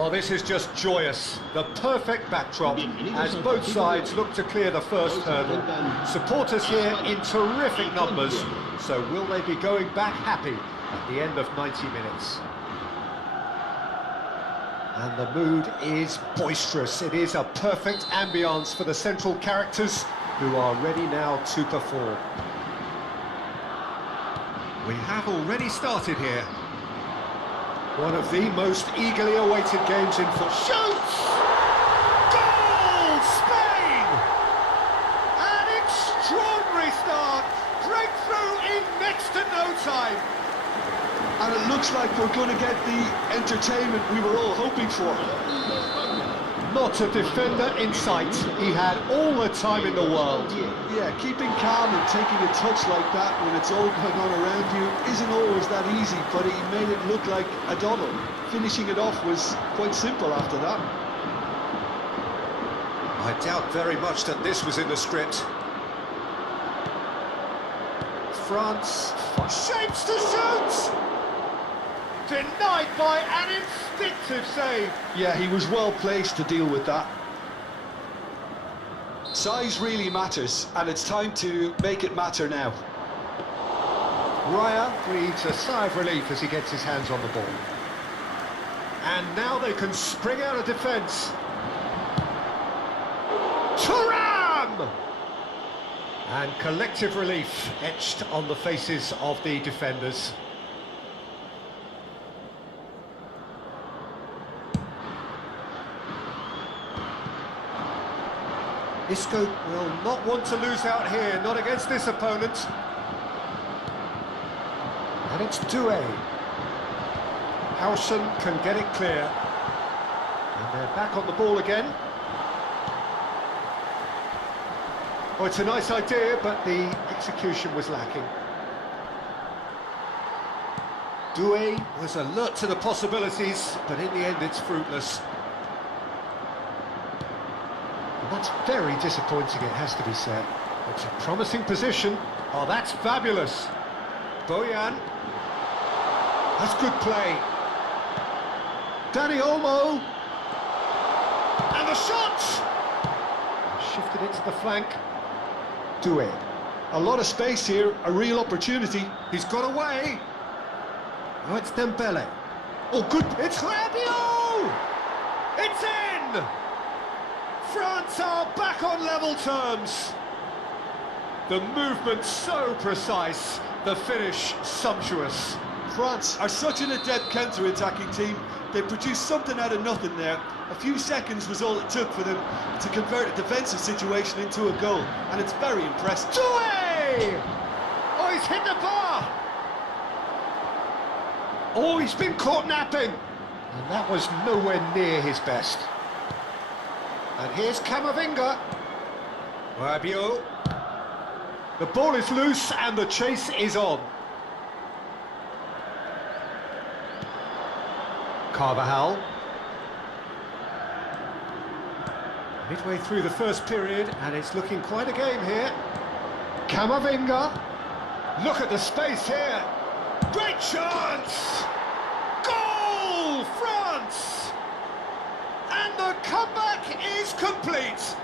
Well, this is just joyous. The perfect backdrop as both sides look to clear the first hurdle. Supporters here in terrific numbers, so will they be going back happy at the end of 90 minutes? And the mood is boisterous. It is a perfect ambience for the central characters who are ready now to perform. We have already started here. One of the most eagerly awaited games in football. Shoots! Goal! Spain! An extraordinary start. Breakthrough in next to no time. And it looks like we're going to get the entertainment we were all hoping for. Not a defender in sight. He had all the time in the world. Yeah, keeping calm and taking a touch like that when it's all going on around you isn't always that easy, but he made it look like a doddle. Finishing it off was quite simple after that. I doubt very much that this was in the script. France shapes to shoot! Denied by an instinctive save. Yeah, he was well placed to deal with that. Size really matters, and it's time to make it matter now. Raya breathes a sigh of relief as he gets his hands on the ball. And now they can spring out of defence. Thuram! And collective relief etched on the faces of the defenders. Isco will not want to lose out here, not against this opponent. And it's Doué. Howson can get it clear. And they're back on the ball again. Oh, it's a nice idea, but the execution was lacking. Doué was alert to the possibilities, but in the end it's fruitless. That's very disappointing, it has to be said. It's a promising position. Oh, that's fabulous. Bojan. That's good play. Dani Olmo. And the shot! Shifted it to the flank. Doué. A lot of space here, a real opportunity. He's got away. Oh, it's Dembele. Oh, good. It's Rabiot! It's in! France are back on level terms. The movement so precise, the finish sumptuous. France are such an adept counter-attacking team. They produced something out of nothing there. A few seconds was all it took for them to convert a defensive situation into a goal, and it's very impressive. Doué! Oh, he's hit the bar! Oh, he's been caught napping! And that was nowhere near his best. And here's Camavinga. Rabiot. The ball is loose and the chase is on. Carvajal. Midway through the first period and it's looking quite a game here. Camavinga. Look at the space here. Great chance! Goal, France! And the comeback is complete.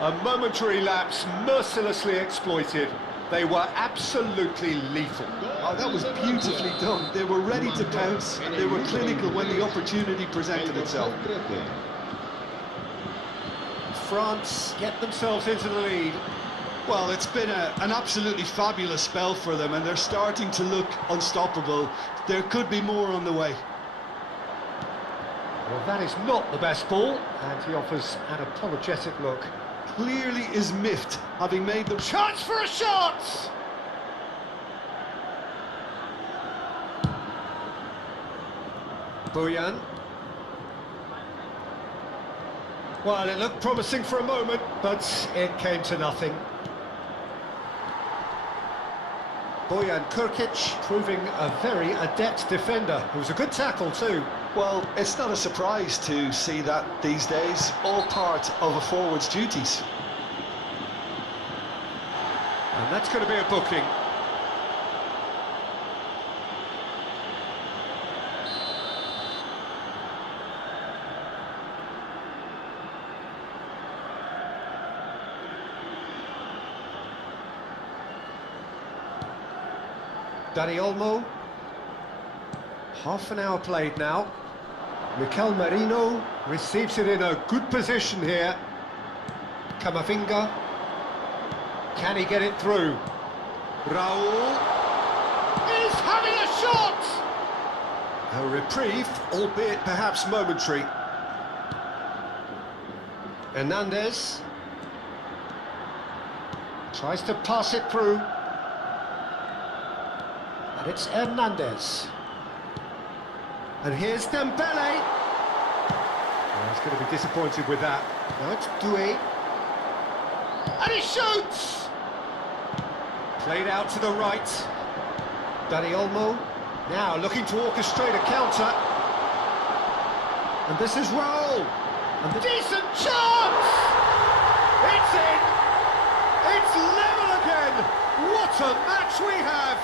A momentary lapse mercilessly exploited. They were absolutely lethal. Oh, that was beautifully done. They were ready to pounce, and they were clinical when the opportunity presented itself. France get themselves into the lead. Well, it's been an absolutely fabulous spell for them, and they're starting to look unstoppable. There could be more on the way. Well, that is not the best ball, and he offers an apologetic look. Clearly is miffed, having made the chance for a shot! Bojan. Well, it looked promising for a moment, but it came to nothing. Bojan Krkic proving a very adept defender. It was a good tackle too. Well, it's not a surprise to see that these days, all part of a forward's duties. And that's going to be a booking. Dani Olmo. Half an hour played now. Mikel Merino receives it in a good position here. Camavinga. Can he get it through? Raul is having a shot! A reprieve, albeit perhaps momentary. Hernandez tries to pass it through. And it's Hernandez. And here's Dembele. Oh, he's going to be disappointed with that. Now it's Doué. And he shoots! Played out to the right. Dani Olmo now looking to orchestrate a counter. And this is Raul. And the decent chance! It's in! It's level again! What a match we have!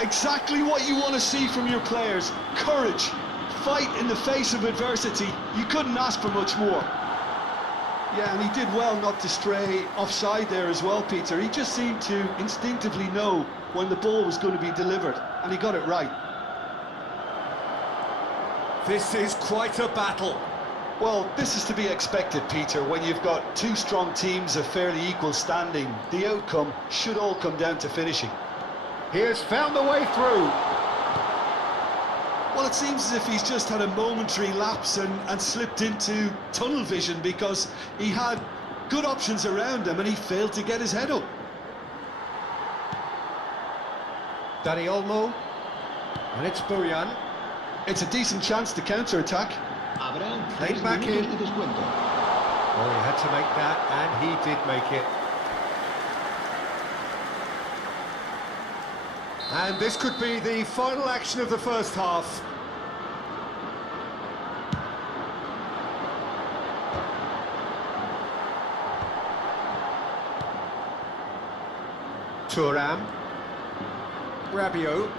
Exactly what you want to see from your players. Courage, fight in the face of adversity. You couldn't ask for much more. Yeah, and he did well not to stray offside there as well, Peter. He just seemed to instinctively know when the ball was going to be delivered, and he got it right. This is quite a battle. Well, this is to be expected, Peter. When you've got two strong teams of fairly equal standing, the outcome should all come down to finishing. He has found the way through. Well, it seems as if he's just had a momentary lapse and slipped into tunnel vision, because he had good options around him and he failed to get his head up. Dani Olmo. And it's Bojan. It's a decent chance to counter-attack. Played back in. Oh, he had to make that, and he did make it. And this could be the final action of the first half. Thuram. Rabiot.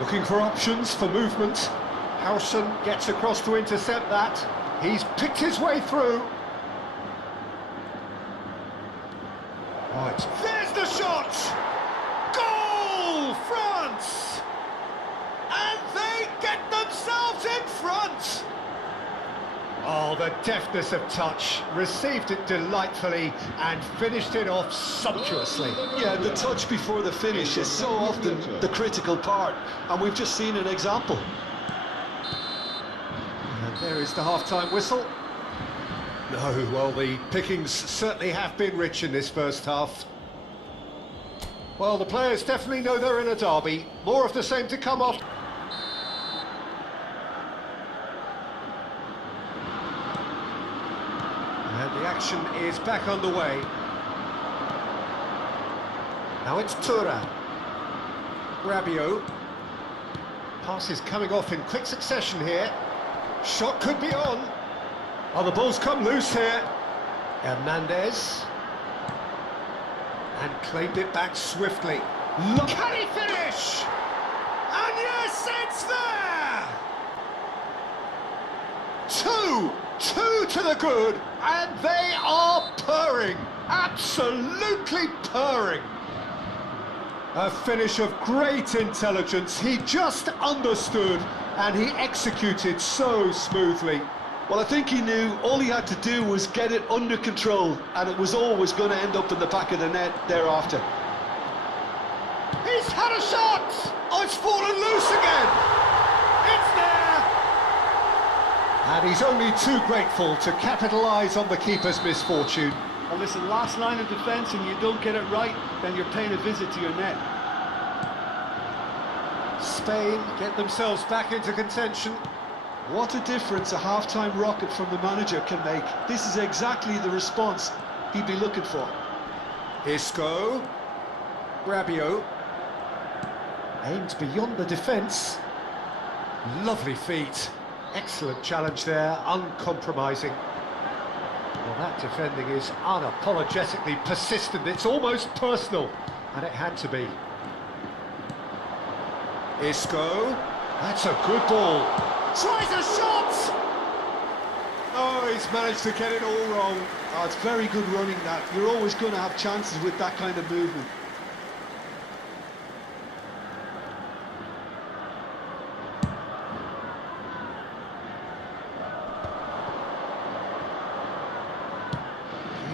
Looking for options for movement. Howson gets across to intercept that. He's picked his way through. Right. There's the shot! Goal, France! And they get themselves in front! Oh, the deftness of touch. Received it delightfully and finished it off sumptuously. Yeah, the touch before the finish is so often the critical part, and we've just seen an example. And there is the half-time whistle. No, well, the pickings certainly have been rich in this first half. Well, the players definitely know they're in a derby. More of the same to come off. And the action is back underway. Now it's Thuram. Rabiot. Pass is coming off in quick succession here. Shot could be on. Oh, the ball's come loose here. Hernandez. And claimed it back swiftly. Look, can he finish? And yes, it's there! Two to the good, and they are purring. Absolutely purring. A finish of great intelligence. He just understood, and he executed so smoothly. Well, I think he knew all he had to do was get it under control, and it was always going to end up in the back of the net thereafter. He's had a shot! Oh, it's fallen loose again! It's there! And he's only too grateful to capitalise on the keeper's misfortune. And listen, last line of defence, and you don't get it right, then you're paying a visit to your net. Spain get themselves back into contention. What a difference a half-time rocket from the manager can make. This is exactly the response he'd be looking for. Isco. Rabiot. Aimed beyond the defence. Lovely feet. Excellent challenge there, uncompromising. Well, that defending is unapologetically persistent. It's almost personal, and it had to be. Isco. That's a good ball. Tries a shot! Oh, he's managed to get it all wrong. Oh, it's very good running, that. You're always going to have chances with that kind of movement.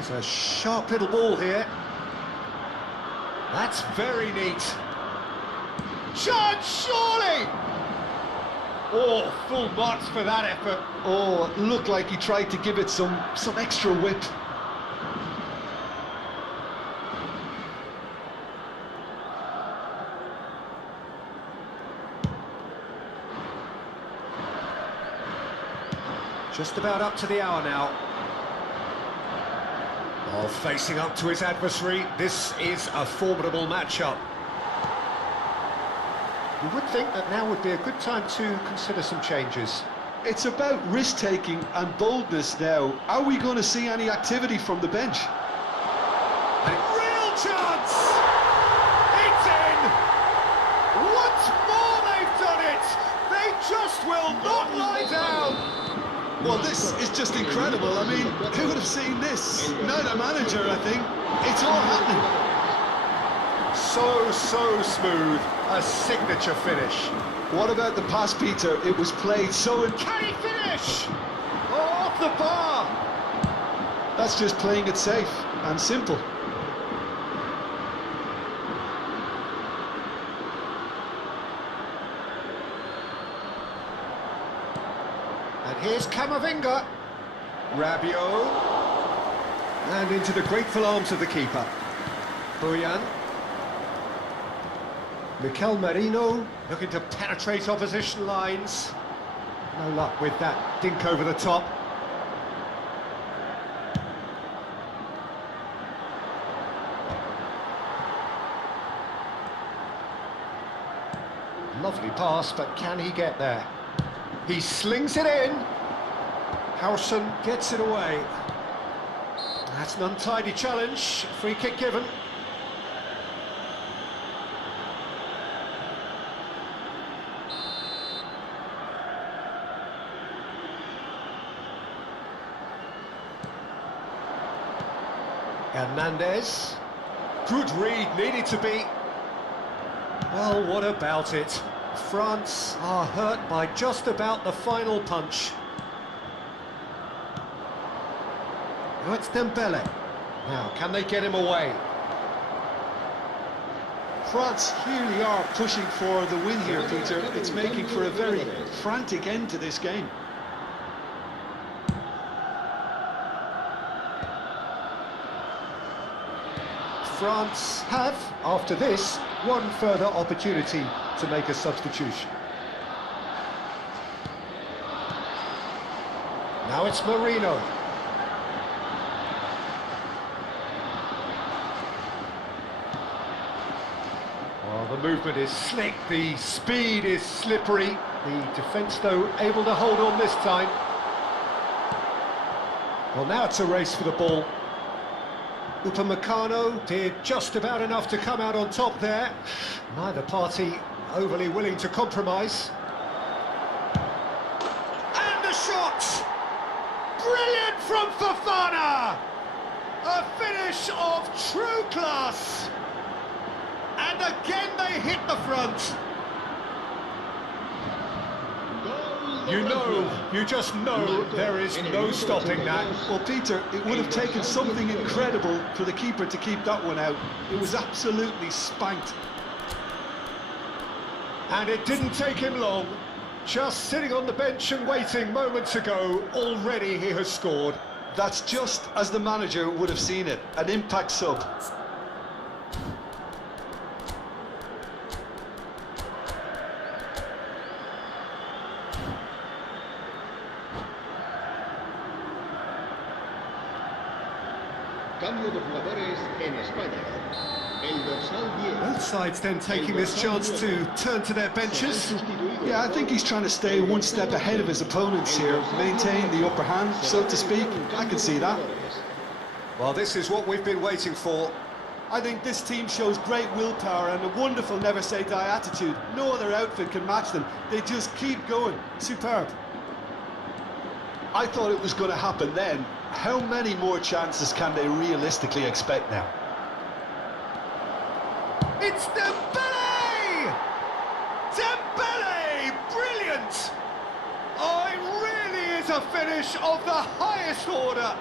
It's a sharp little ball here. That's very neat. Chance, surely! Oh, full marks for that effort. Oh, it looked like he tried to give it some extra whip. Just about up to the hour now. Oh, facing up to his adversary, this is a formidable matchup. You would think that now would be a good time to consider some changes. It's about risk-taking and boldness now. Are we going to see any activity from the bench? A real chance! It's in! Once more they've done it! They just will not lie down! Well, this is just incredible. I mean, who would have seen this? Neither manager, I think. It's all happening. So smooth. A signature finish. What about the pass, Peter? It was played so... Can he finish? Oh, off the bar! That's just playing it safe and simple. And here's Camavinga. Rabiot. And into the grateful arms of the keeper. Bojan. Mikel Merino looking to penetrate opposition lines. No luck with that dink over the top. Lovely pass, but can he get there? He slings it in. Howson gets it away. That's an untidy challenge. Free kick given. Hernandez. Good read, needed to be. Well, what about it? France are hurt by just about the final punch. Now it's Dembele. Now, can they get him away? France really are pushing for the win here, Peter. It's making for a very frantic end to this game. France have, after this, one further opportunity to make a substitution. Now it's Merino. Well, the movement is slick, the speed is slippery. The defence, though, able to hold on this time. Well, now it's a race for the ball. Upamecano did just about enough to come out on top there. Neither party overly willing to compromise. And the shot! Brilliant from Fofana! A finish of true class! And again they hit the front. You just know there is no stopping that. Well, Peter, it would have taken something incredible for the keeper to keep that one out. It was absolutely spanked. And it didn't take him long. Just sitting on the bench and waiting moments ago, already he has scored. That's just as the manager would have seen it, an impact sub. Cambio de jugadores en España. El dorsal 10. Both sides then taking this chance to turn to their benches. Yeah, I think he's trying to stay one step ahead of his opponents here, maintain the upper hand, so to speak. I can see that. Well, this is what we've been waiting for. I think this team shows great willpower and a wonderful never-say-die attitude. No other outfit can match them. They just keep going. Superb. I thought it was going to happen then. How many more chances can they realistically expect now? It's Dembele! Dembele! Brilliant! Oh, it really is a finish of the highest order.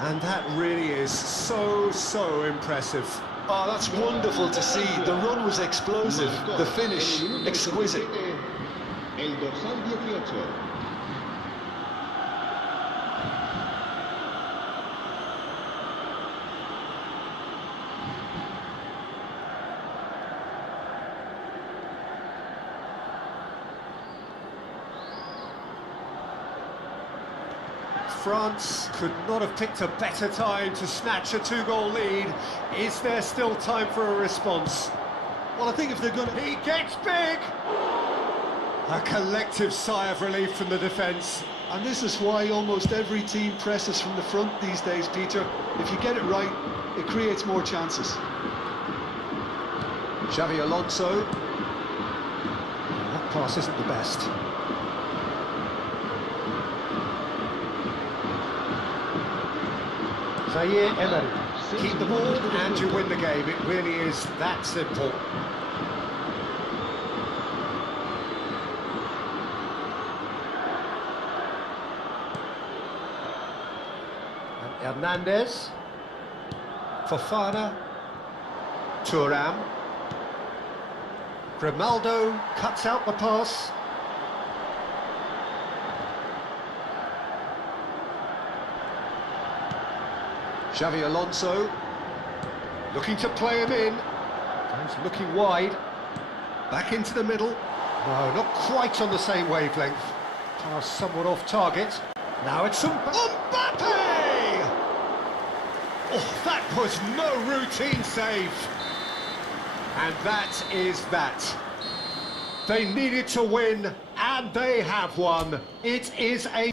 And that really is so impressive. Oh, that's wonderful to see. The run was explosive, the finish exquisite. El dorsal 18. France could not have picked a better time to snatch a two-goal lead. Is there still time for a response? Well, I think if they're going to... He gets big! A collective sigh of relief from the defence. And this is why almost every team presses from the front these days, Peter. If you get it right, it creates more chances. Xavi Alonso. That pass isn't the best. Zaire Emery. Keep the ball and you win the game. It really is that simple. And Hernandez. Fofana. Thuram. Grimaldo cuts out the pass. Xavi Alonso, looking to play him in. He's looking wide. Back into the middle. No, not quite on the same wavelength. Pass somewhat off target. Now it's Mbappe! Oh, that was no routine save. And that is that. They needed to win, and they have won. It is a...